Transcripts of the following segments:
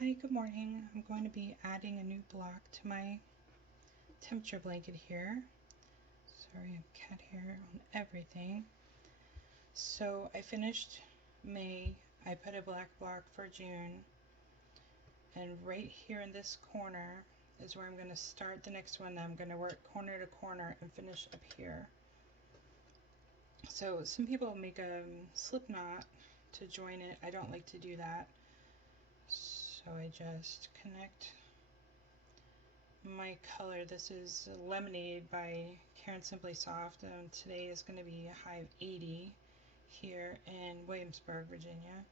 Hi, good morning. I'm going to be adding a new block to my temperature blanket here. Sorry, I have cat hair on everything. So I finished May. I put a black block for June. And right here in this corner is where I'm going to start the next one. I'm going to work corner to corner and finish up here. So some people make a slip knot to join it. I don't like to do that. So I just connect my color. This is Lemonade by Karen Simply Soft. Today is going to be a high of 80 here in Williamsburg, Virginia.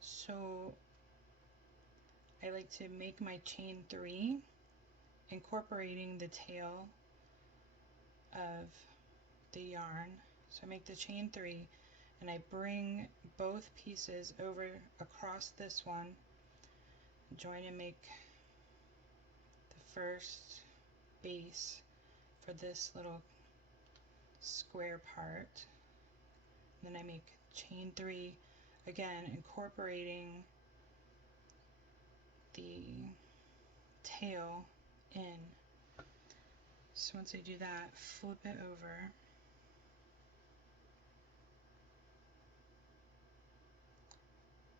So I like to make my chain 3, incorporating the tail of the yarn. So I make the chain 3 and I bring both pieces over across this one, join and make the first base for this little square part. Then I make chain 3, again incorporating the tail in. So once I do that, flip it over,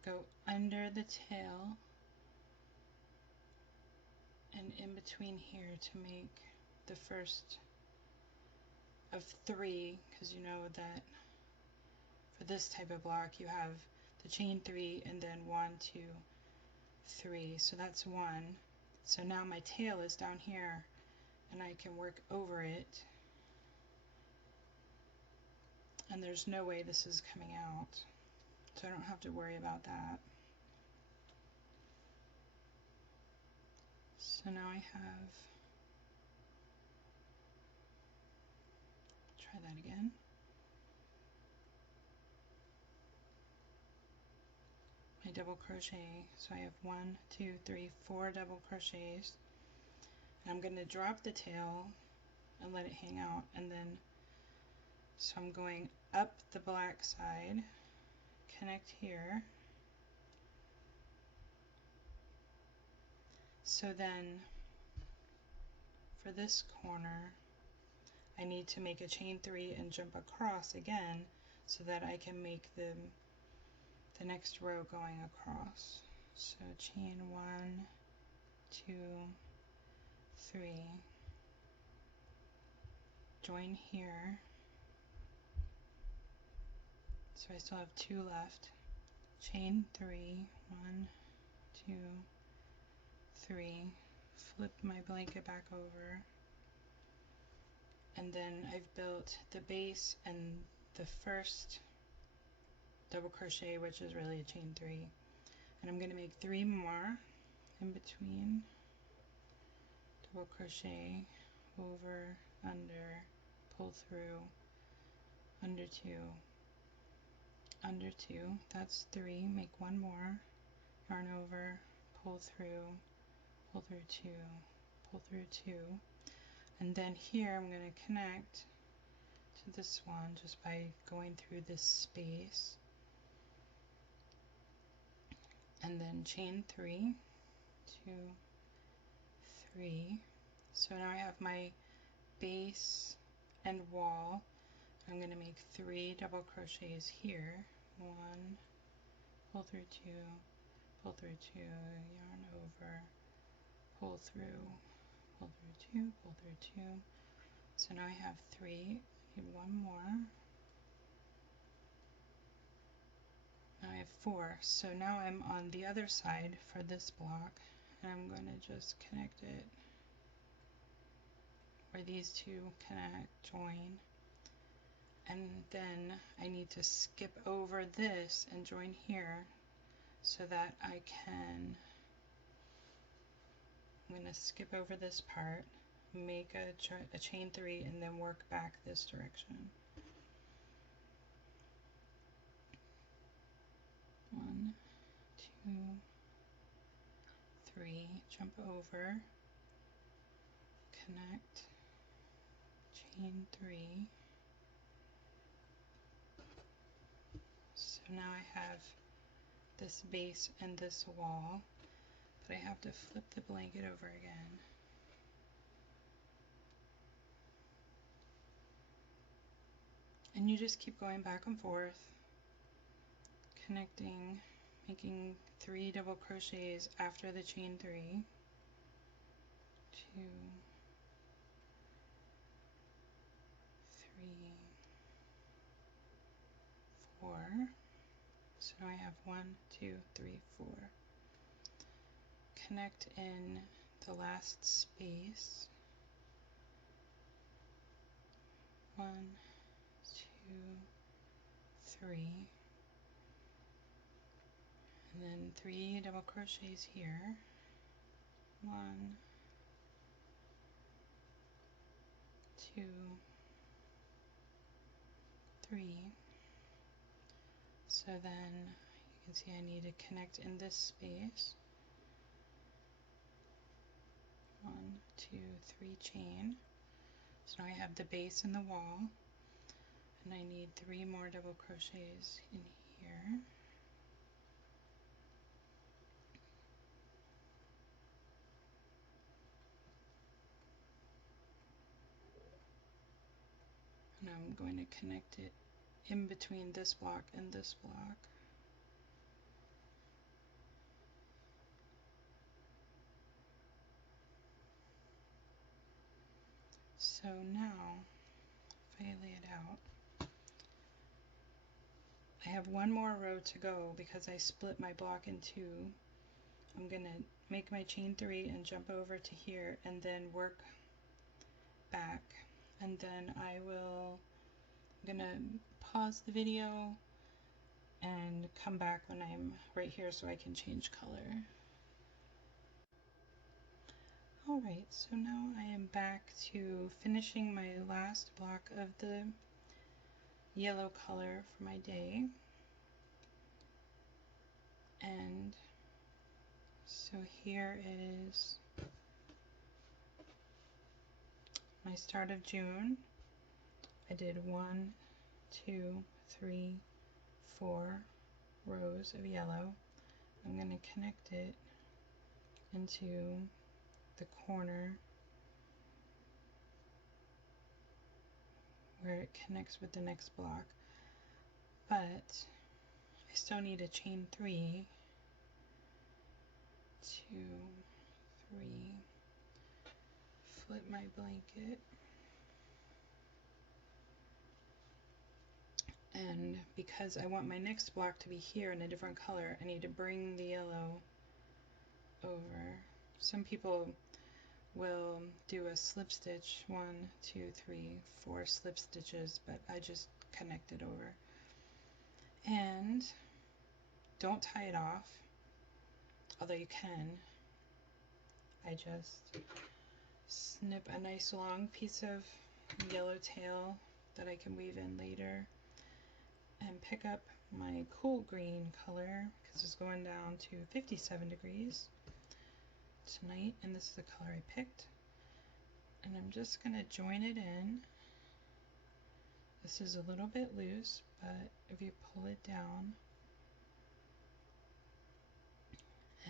go under the tail and in between here to make the first of 3, because you know that for this type of block you have the chain 3 and then 1, 2, 3. So that's 1. So now my tail is down here and I can work over it, and there's no way this is coming out, so I don't have to worry about that. So now I have, try that again. My double crochet, so I have 1, 2, 3, 4 double crochets. And I'm going to drop the tail and let it hang out, and then so I'm going up the black side, connect here. So then for this corner I need to make a chain 3 and jump across again so that I can make the next row going across. So chain 1, 2, 3, join here. So I still have 2 left. Chain 3, 1, 2, 3, flip my blanket back over, and then I've built the base and the first double crochet, which is really a chain 3, and I'm going to make 3 more in between, double crochet, over, under, pull through, under 2, under 2, that's 3, make 1 more, yarn over, pull through 2, pull through 2, and then here I'm going to connect to this one just by going through this space, and then chain 3, 2, 3. So now I have my base and wall. I'm going to make 3 double crochets here, 1, pull through 2, pull through 2, yarn over, pull through 2, pull through 2. So now I have 3, I need 1 more. Now I have 4. So now I'm on the other side for this block, and I'm going to just connect it where these two connect, join, and then I need to skip over this and join here so that I can, I'm going to skip over this part, make a chain 3, and then work back this direction. 1, 2, 3, jump over, connect, chain 3. So now I have this base and this wall. but I have to flip the blanket over again. And you just keep going back and forth, connecting, making 3 double crochets after the chain 3, 2, 3, 4. So now I have 1, 2, 3, 4. Connect in the last space. 1, 2, 3, and then 3 double crochets here. 1, 2, 3. So then you can see I need to connect in this space. 1, 2, 3 chain. So now I have the base in the wall, and I need 3 more double crochets in here. And I'm going to connect it in between this block and this block. So now, if I lay it out, I have one more row to go because I split my block in 2. I'm going to make my chain 3 and jump over to here and then work back. And then I'm going to pause the video and come back when I'm right here so I can change color. Alright, so now I am back to finishing my last block of the yellow color for my day. And so here is my start of June. I did 1, 2, 3, 4 rows of yellow. I'm going to connect it into the corner where it connects with the next block, but I still need a chain 3, 2, 3, flip my blanket, and because I want my next block to be here in a different color, I need to bring the yellow over. Some people will do a slip stitch, 1, 2, 3, 4 slip stitches, but I just connect it over. And don't tie it off, although you can. I just snip a nice long piece of yellow tail that I can weave in later and pick up my cool green color because it's going down to 57 degrees tonight, and this is the color I picked. And I'm just going to join it in. This is a little bit loose, but if you pull it down,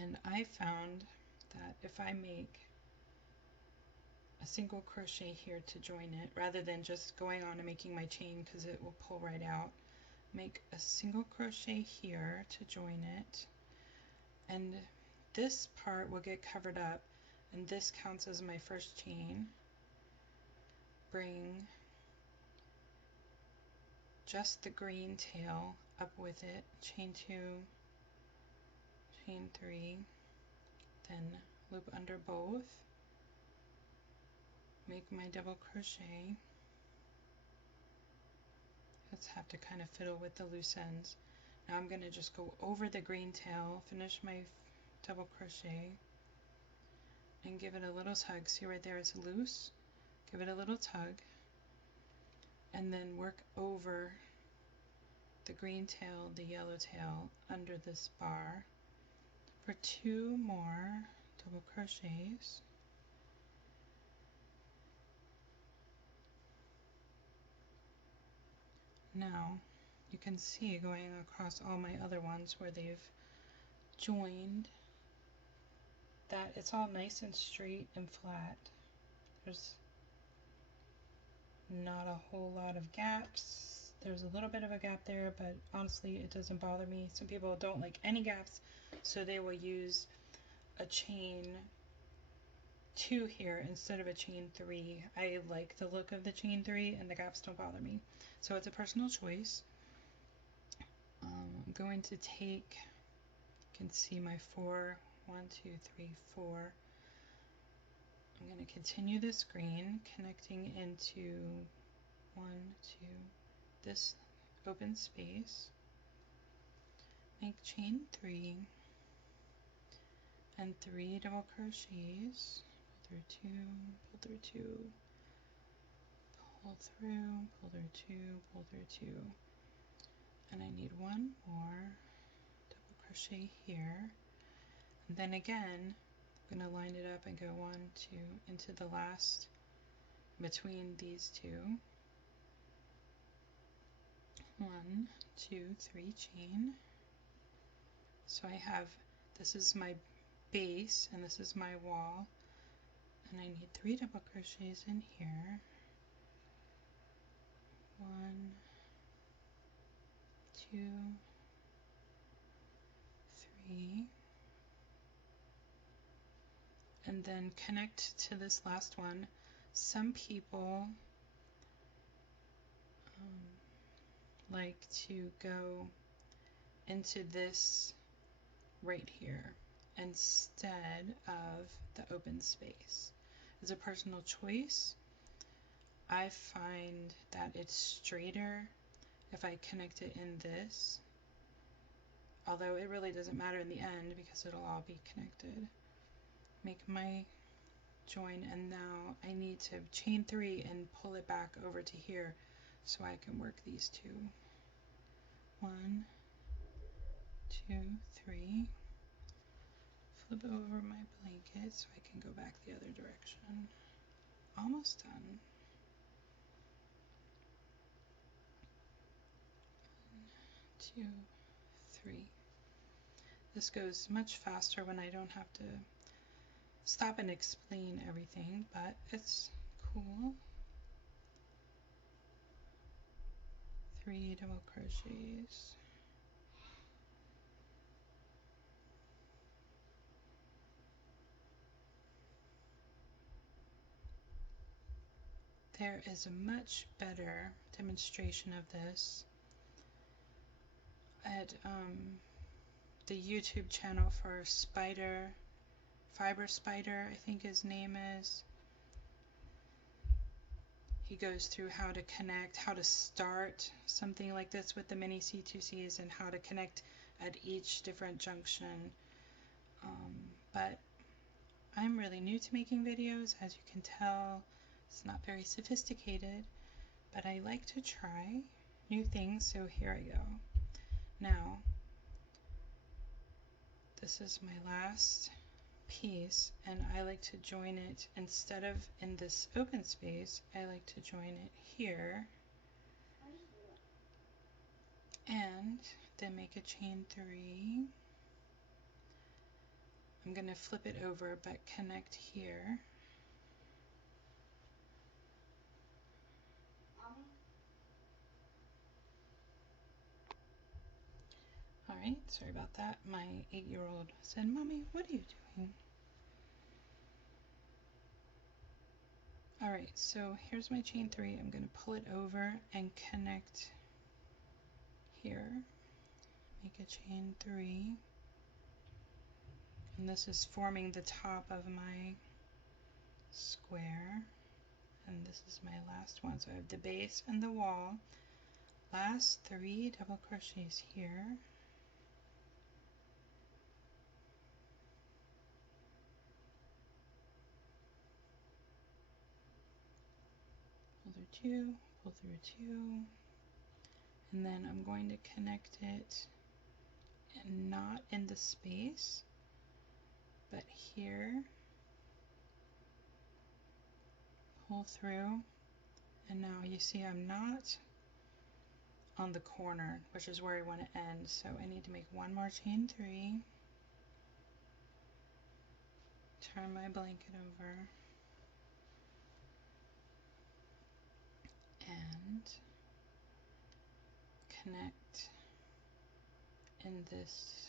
and I found that if I make a single crochet here to join it, rather than just going on and making my chain because it will pull right out, make a single crochet here to join it, and this part will get covered up, and this counts as my first chain. Bring just the green tail up with it, chain 2, chain 3, then loop under both, make my double crochet. Just have to kind of fiddle with the loose ends. Now I'm going to just go over the green tail, finish my double crochet, and give it a little tug. See right there, it's loose. Give it a little tug, and then work over the green tail, the yellow tail, under this bar for 2 more double crochets. Now you can see going across all my other ones where they've joined that it's all nice and straight and flat. There's not a whole lot of gaps. There's a little bit of a gap there, but honestly it doesn't bother me. Some people don't like any gaps, so they will use a chain 2 here instead of a chain 3. I like the look of the chain 3 and the gaps don't bother me. So it's a personal choice. I'm going to take, you can see my 4, 1, 2, 3, 4. I'm going to continue this green, connecting into 1, 2, this open space. Make chain 3 and 3 double crochets. Pull through 2, pull through 2, pull through, pull through 2, pull through 2. And I need one more double crochet here. And then again, I'm going to line it up and go 1, 2 into the last between these two. 1, 2, 3 chain. So I have, this is my base and this is my wall, and I need 3 double crochets in here. 1, 2, 3. And then connect to this last one. Some people like to go into this right here instead of the open space. It's a personal choice. I find that it's straighter if I connect it in this, although it really doesn't matter in the end because it'll all be connected. Make my join, and now I need to chain 3 and pull it back over to here so I can work these two. 1, 2, 3. Flip over my blanket so I can go back the other direction. Almost done. 1, 2, 3. This goes much faster when I don't have to stop and explain everything, but it's cool. 3 double crochets. There is a much better demonstration of this at the YouTube channel for Fiber Spider, I think his name is. He goes through how to connect, how to start something like this with the Mini C2Cs and how to connect at each different junction. But I'm really new to making videos, as you can tell. It's not very sophisticated, but I like to try new things, so here I go. Now, this is my last piece, and I like to join it, instead of in this open space, I like to join it here and then make a chain 3. I'm going to flip it over but connect here. Alright, sorry about that. My 8-year-old said, "Mommy, what are you doing?" Alright, so here's my chain 3. I'm going to pull it over and connect here. Make a chain 3. And this is forming the top of my square. And this is my last one. So I have the base and the wall. Last 3 double crochets here. Pull through 2, pull through 2, and then I'm going to connect it not in the space, but here. Pull through, and now you see I'm not on the corner, which is where I want to end, so I need to make one more chain 3. turn my blanket over and connect in this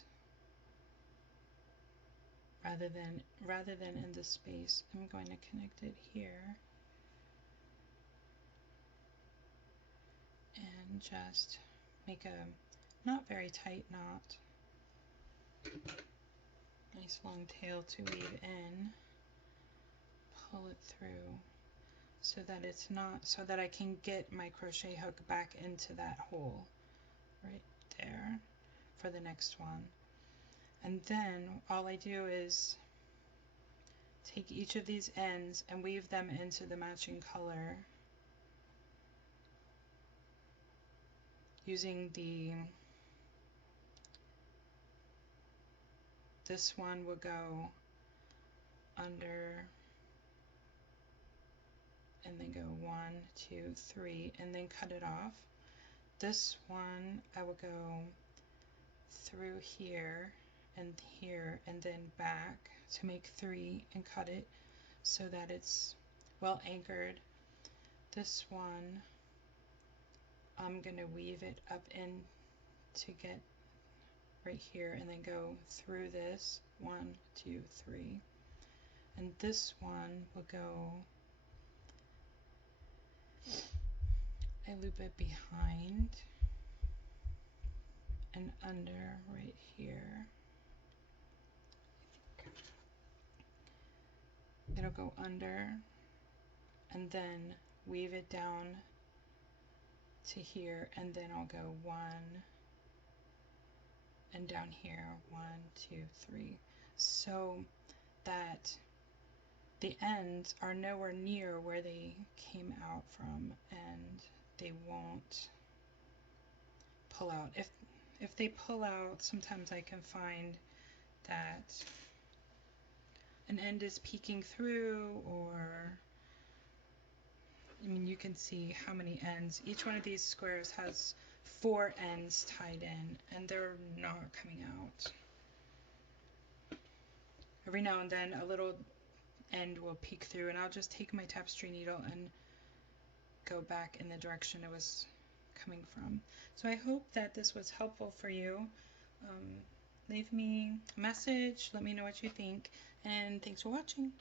rather than in this space. I'm going to connect it here and just make a not very tight knot. Nice long tail to weave in, pull it through so that it's not, so that I can get my crochet hook back into that hole right there for the next one. And then all I do is take each of these ends and weave them into the matching color using this one will go under and then go 1, 2, 3 and then cut it off. This one I will go through here and then back to make 3 and cut it so that it's well anchored. This one I'm gonna weave it up in to get right here and then go through this 1, 2, 3, and this one will go, I loop it behind and under right here. It'll go under and then weave it down to here and then I'll go 1 and down here 1, 2, 3 so that the ends are nowhere near where they came out from and they won't pull out. If they pull out, sometimes I can find that an end is peeking through, or I mean, you can see how many ends. Each one of these squares has 4 ends tied in and they're not coming out. Every now and then a little end will peek through and I'll just take my tapestry needle and go back in the direction it was coming from. So I hope that this was helpful for you. Leave me a message, let me know what you think, and thanks for watching.